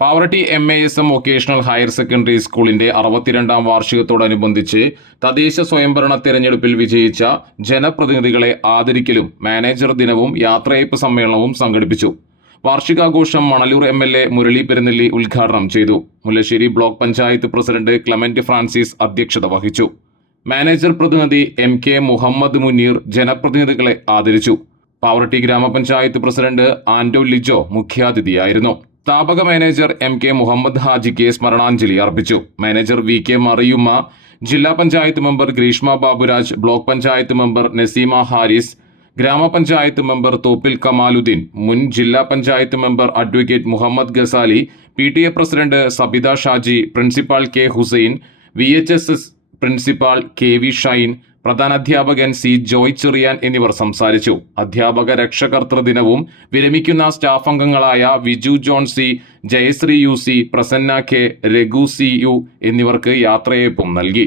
Pavaratti MASM vocational higher secondary സ്കൂളിന്റെ 62ാം വാർഷികത്തോടനുബന്ധിച്ച് തദ്ദേശ സ്വയംഭരണ തെരഞ്ഞെടുപ്പിൽ വിജയിച്ച ജനപ്രതിനിധികളെ ആദരിക്കലും മാനേജർ ദിനവും യാത്രയയപ്പ് സമ്മേളനവും സംഘടിപ്പിച്ചു. വാർഷികാഘോഷം മണലൂർ MLA മുരളി പെരുന്നെല്ലി ഉദ്ഘാടനം ചെയ്തു. Mullassery block panchayat president Clement Francis അധ്യക്ഷത വഹിച്ചു. മാനേജർ പ്രതിനിധി MK മുഹമ്മദ് മുനീർ ജനപ്രതിനിധികളെ ആദരിച്ചു. പാവറട്ടി ഗ്രാമപഞ്ചായത്ത് പ്രസിഡന്റ് ആൻഡോ ലിജോ മുഖ്യാതിഥിയായിരുന്നു. സ്ഥാപക മാനേജർ MK മുഹമ്മദ് ഹാജിക്ക് സ്മരണാഞ്ജലി അർപ്പിച്ചു. മാനേജർ VK മറിയുമ്മ, ജില്ലാ panchayat member Greeshma Baburaj, block panchayat member Naseema Haris, ഗ്രാമപഞ്ചായത്ത് മെമ്പർ തോപ്പിൽ കമാലുദ്ദീൻ, മുൻ ജില്ലാ panchayat member advocate Muhammad Ghazali, PTA president Sabitha Shaji, principal K Hussain, VHSS principal KV Shine, പ്രധാനാധ്യാപകൻ C ജോയ് ചെറിയാൻ എന്നിവർ സംസാരിച്ചു. അധ്യാപക രക്ഷകർതൃ ദിനവും വിരമിക്കുന്ന സ്റ്റാഫ് അംഗങ്ങളായ Viju John C, Jayasree UC, Prasanna K, Raghu CU എന്നിവർക്ക് യാത്രയയപ്പും നൽകി.